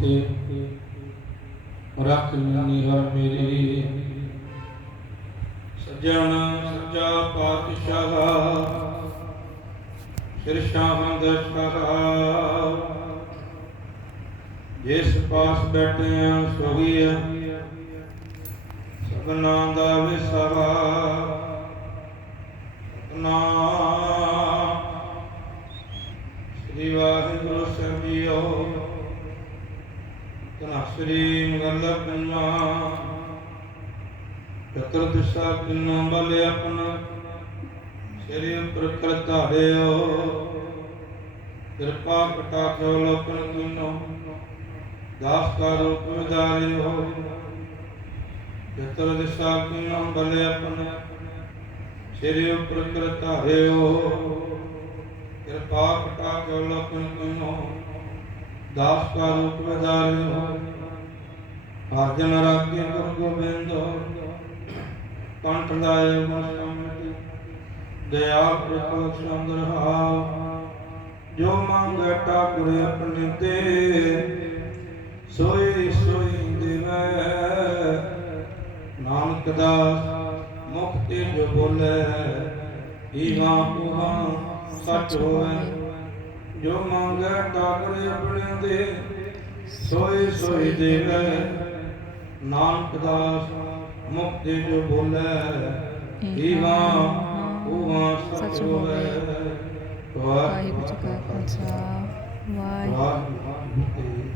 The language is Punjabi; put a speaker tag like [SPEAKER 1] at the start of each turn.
[SPEAKER 1] ਤੇ ਰੱਖ ਲੈਣੀ ਹਰ ਮੇਰੀ। ਸਜਣ ਸੱਜਾ ਪਾਤਸ਼ਾਹ, ਸਿਰ ਸ਼ਾਹਾਂ ਦਾ ਸ਼ਾਹ। ਜਿਸ ਪਾਸ ਬੈਠੇ ਆ ਸੋਈ ਆ ਸਭਨਾ ਦਾ ਵਿਸਵਾ। ਸਤਨਾਮ। ਸ੍ਰੀ ਵਾਹਿਗੁਰੂ ਸਾਹਿਬ ਜੀਓ ਤਨਾ ਸ੍ਰੀ ਮੰਗਲ ਪੰਨਾ ਚਤੁਰ ਦਿਸ਼ਾ ਕਿਨੋਂ ਬਲ ਆਪਣਾ ਸ੍ਰੀ ਉਪਰ ਕਰਤਾਰਿਓ ਕਿਰਪਾ ਕਟਾਖ ਲੋਕਨ ਕਿਨੋਂ ਦਾਸ ਕਾ ਰੂਪ ਵਿਦਾਰਿਓ ਚਤੁਰ ਦਿਸ਼ਾ ਕਿਨੋਂ ਬਲ ਆਪਣਾ ਸ੍ਰੀ ਉਪਰ ਕਰਤਾਰਿਓ ਕਿਰਪਾ ਕਟਾਖ ਲੋਕਨ ਕਿਨੋਂ ਦਾਸ ਕਾ ਰੂਪ ਵਿਦਾਰਿਓ ਅਰਜਨ ਰਾਗੇ ਗੁਰੂ ਗੋਬਿੰਦ। ਕੰਠ ਲਾਏ ਮਨ ਸੰਮਤੀ। ਦਇਆ ਪ੍ਰਭੂ ਸੁੰਦਰ ਹਾਵ। ਜੋ ਮੰਗੈ ਠਾਕੁਰ ਆਪਣੇ ਤੇ, ਸੋਈ ਸੋਈ ਦੇਵੈ। ਨਾਨਕ ਦਾਸ ਮੁਕਤੀ ਜੋ ਬੋਲੇ। ਈਵਾ ਪੁਹਾ ਸੱਚ ਹੋਵੇ। ਜੋ ਮੰਗੈ ਠਾਕੁਰ ਆਪਣੇ ਤੇ ਸੋਈ ਸੋਈ ਦੇਵੈ। ਨਾਨਕ ਦਾਸ ਮੁਕਤੀ ਜੋ ਬੋਲੇ ਈਵਾ ਪੁਹਾ ਸੱਚ ਹੋਵੇ।
[SPEAKER 2] ਵਾਹਿਗੁਰੂ ਜੀ ਕਾ ਖਾਲਸਾ। ਵਾਹਿਗੁਰੂ।